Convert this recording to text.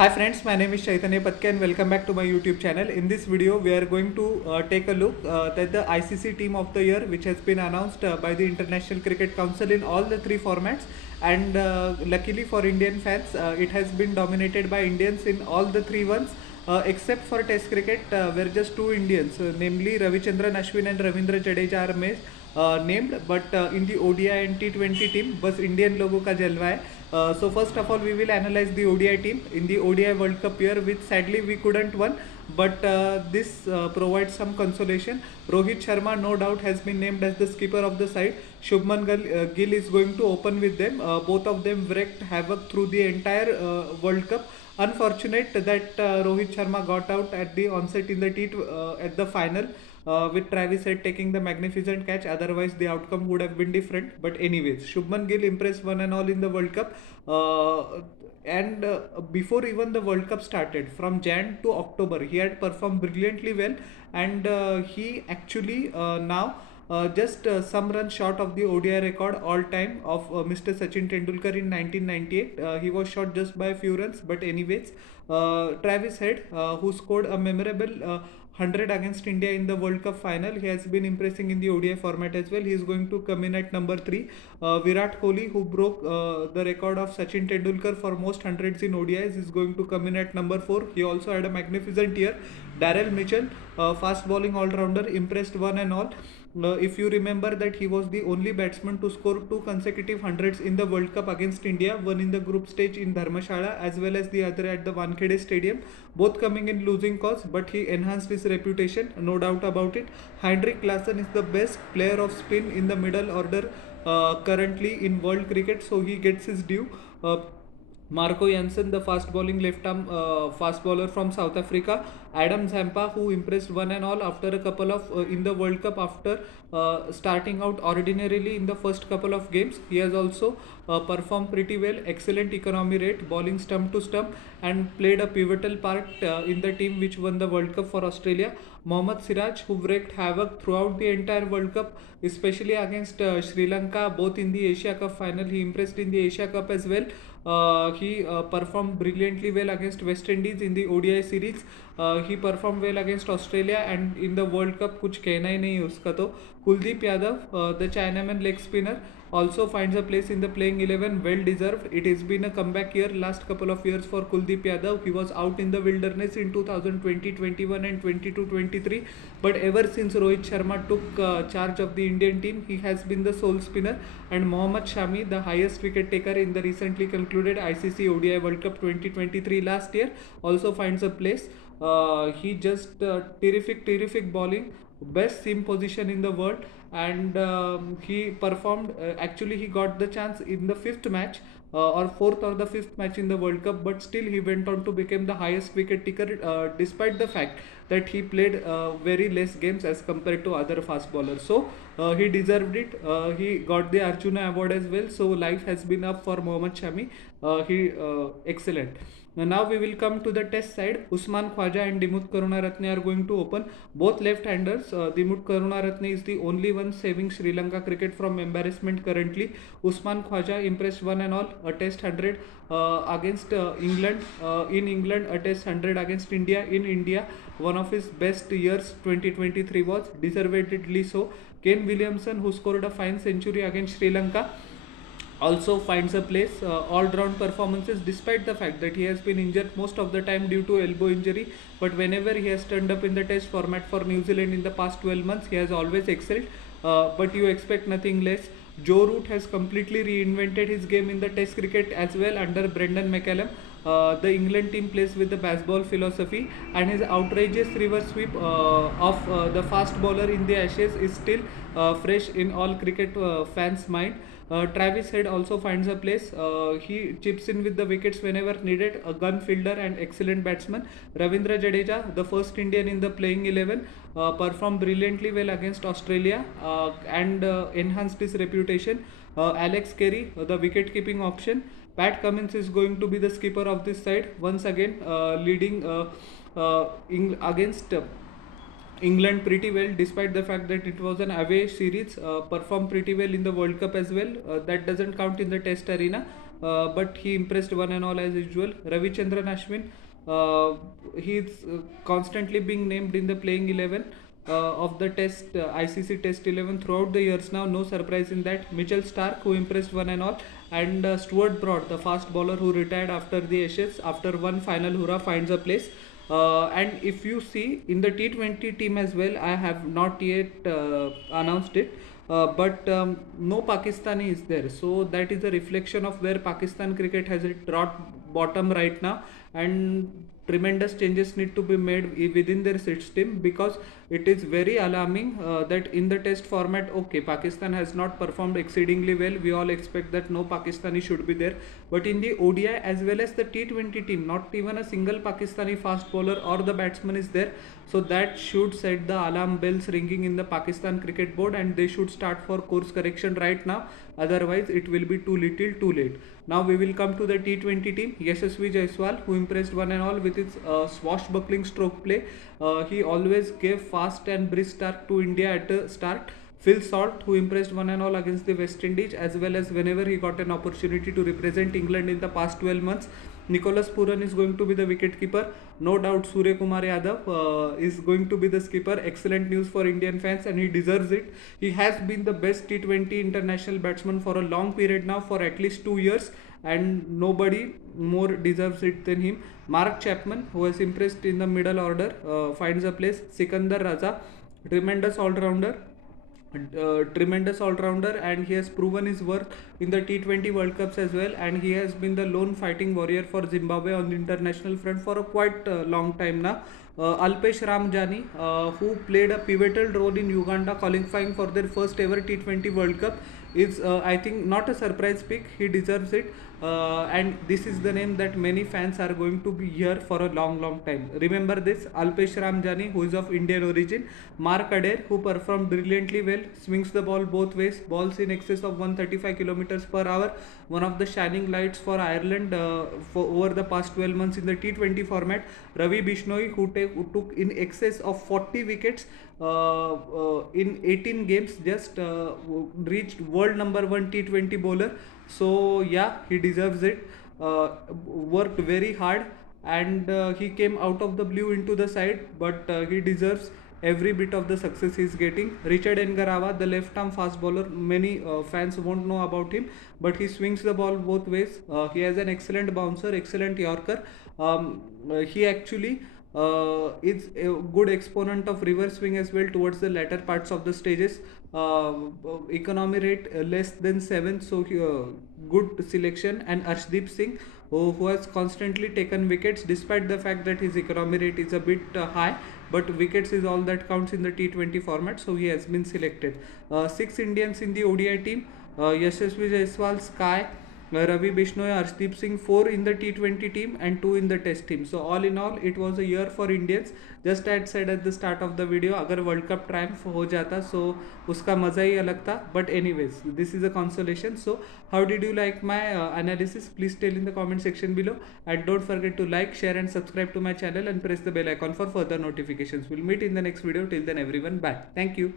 Hi friends, my name is Chaitanya Patke and welcome back to my YouTube channel. In this video, we are going to take a look at the ICC Team of the Year, which has been announced by the International Cricket Council in all the three formats. And luckily for Indian fans, it has been dominated by Indians in all the three ones. Except for Test cricket, where just two Indians, namely Ravichandran Ashwin and Ravindra Jadeja are named, but in the ODI and T20 team, बस Indian लोगों का जलवा है. So first of all, we will analyze the ODI team in the ODI World Cup year, which sadly we couldn't win, but this provides some consolation. Rohit Sharma, no doubt, has been named as the skipper of the side. Shubman Gill is going to open with them. Both of them wreaked havoc through the entire World Cup. Unfortunate that Rohit Sharma got out at the onset in the at the final, with Travis Head taking the magnificent catch. Otherwise, the outcome would have been different. But anyways, Shubman Gill impressed one and all in the World Cup. And before even the World Cup started, from Jan to October, he had performed brilliantly well, and he actually now just some runs short of the ODI record all time of Mr. Sachin Tendulkar in 1998. He was short just by a few runs, but anyways, Travis Head, who scored a memorable 100 against India in the World Cup final, he has been impressing in the ODI format as well. He is going to come in at number 3. Virat Kohli, who broke the record of Sachin Tendulkar for most hundreds in ODIs, is going to come in at number 4. He also had a magnificent year. Daryl Mitchell, fast bowling all-rounder, impressed one and all. If you remember that he was the only batsman to score 2 consecutive hundreds in the World Cup against India, one in the group stage in Dharmashala as well as the other at the Wankhede Stadium, both coming in losing cause, but he enhanced his reputation, no doubt about it. Heinrich Klaasen is the best player of spin in the middle order currently in world cricket, so he gets his due. Marco Jansen, the fast bowling left arm fast bowler from South Africa. Adam Zampa, who impressed one and all after a couple of in the World Cup after starting out ordinarily in the first couple of games. He has also performed pretty well, excellent economy rate, bowling stump to stump, and played a pivotal part in the team which won the World Cup for Australia. Mohammad Siraj, who wreaked havoc throughout the entire World Cup, especially against Sri Lanka, both in the Asia Cup final. He impressed in the Asia Cup as well. He performed brilliantly well against West Indies in the ODI series. He performed well against Australia, and in the World Cup कुछ कहना ही नहीं है उसका तो. Kuldeep Yadav, the Chinaman leg spinner, also finds a place in the playing 11, well deserved. It has been a comeback year last couple of years for Kuldeep Yadav. He was out in the wilderness in 2020, 21 and 22, 23, but ever since Rohit Sharma took charge of the Indian team, he has been the sole spinner. And Mohammad Shami, the highest wicket taker in the recently concluded ICC ODI World Cup 2023 last year, also finds a place. He just terrific bowling, best seam position in the world, and he performed. Actually, he got the chance in the fifth match. Or fourth or the fifth match in the World Cup, but still he went on to become the highest wicket taker, despite the fact that he played very less games as compared to other fast bowlers. So he deserved it. He got the Arjuna award as well. So life has been up for Mohammad Shami. He excellent. Now we will come to the test side. Usman Khwaja and Dimuth Karunaratne are going to open. Both left-handers. Dimuth Karunaratne is the only one saving Sri Lanka cricket from embarrassment currently. Usman Khwaja impressed one and all. A test 100 against England. In England, a test 100 against India. In India, one of his best years 2023 was, deservedly so. Kane Williamson, who scored a fine century against Sri Lanka, also finds a place. All-round performances, despite the fact that he has been injured most of the time due to elbow injury, but whenever he has turned up in the test format for New Zealand in the past 12 months, he has always excelled. But you expect nothing less. Joe Root has completely reinvented his game in the test cricket as well under Brendan McCallum. The England team plays with the baseball philosophy, and his outrageous reverse sweep of the fast bowler in the Ashes is still fresh in all cricket fans' mind. Travis Head also finds a place. He chips in with the wickets whenever needed. A gun fielder and excellent batsman. Ravindra Jadeja, the first Indian in the playing 11, performed brilliantly well against Australia and enhanced his reputation. Alex Carey, the wicket-keeping option. Pat Cummins is going to be the skipper of this side once again, leading against England pretty well, despite the fact that it was an away series. Performed pretty well in the World Cup as well. That doesn't count in the test arena. but he impressed one and all as usual. Ravichandran Ashwin, uh, he's constantly being named in the playing 11 of the test ICC Test 11 throughout the years now. No surprise in that. Mitchell Stark, who impressed one and all, and Stuart Broad, the fast bowler who retired after the Ashes after one final hurrah, finds a place. And if you see in the T20 team as well, I have not yet announced it. But no Pakistani is there, so that is a reflection of where Pakistan cricket has hit rock bottom right now, and tremendous changes need to be made within their system, because it is very alarming that in the test format, okay, Pakistan has not performed exceedingly well. We all expect that no Pakistani should be there, but in the ODI as well as the T20 team, not even a single Pakistani fast bowler or the batsman is there. So that should set the alarm bells ringing in the Pakistan Cricket Board, and they should start for course correction right now. Otherwise, it will be too little, too late. Now we will come to the T20 team. Yashasvi Jaiswal, who impressed one and all with his swashbuckling stroke play. He always gave fast and brisk start to India at the start. Phil Salt, who impressed one and all against the West Indies, as well as whenever he got an opportunity to represent England in the past 12 months. Nicholas Puran is going to be the wicketkeeper. No doubt Surya Kumar Yadav is going to be the skipper. Excellent news for Indian fans, and he deserves it. He has been the best T20 international batsman for a long period now, for at least 2 years, and nobody more deserves it than him. Mark Chapman, who has impressed in the middle order, finds a place. Sikandar Raza, tremendous all-rounder, and he has proven his worth in the T20 World Cups as well, and he has been the lone fighting warrior for Zimbabwe on the international front for a quite long time now. Alpesh Ramjani, who played a pivotal role in Uganda qualifying for their first ever T20 World Cup, is I think not a surprise pick. He deserves it, and this is the name that many fans are going to be here for a long time. Remember this: Alpesh Ramjani, who is of Indian origin; Mark Adair, who performed brilliantly well, swings the ball both ways, balls in excess of 135 kilometers per hour, one of the shining lights for Ireland for over the past 12 months in the T20 format. Ravi Bishnoi, who took in excess of 40 wickets in 18 games, just reached world number 1 T20 bowler. So yeah, he deserves it. Worked very hard, and he came out of the blue into the side, but he deserves every bit of the success he is getting. Richard Ngarawa, the left arm fast bowler, many fans won't know about him, but he swings the ball both ways. He has an excellent bouncer, excellent yorker. He actually is a good exponent of reverse swing as well towards the latter parts of the stages. Economy rate less than 7, so good selection. And Arshdeep Singh, who has constantly taken wickets despite the fact that his economy rate is a bit high, but wickets is all that counts in the T20 format, so he has been selected. 6 Indians in the ODI team: Yashasvi Jaiswal, Sky, Ravi Bishnoi, Arshdeep Singh, 4 in the T20 team and 2 in the test team. So all in all, it was a year for Indians. Just I had said at the start of the video, अगर World Cup triumph हो जाता, so उसका मज़ा ही अलग था. But anyways, this is a consolation. So how did you like my analysis? Please tell in the comment section below, and don't forget to like, share and subscribe to my channel, and press the bell icon for further notifications. We'll meet in the next video. Till then everyone, bye. Thank you.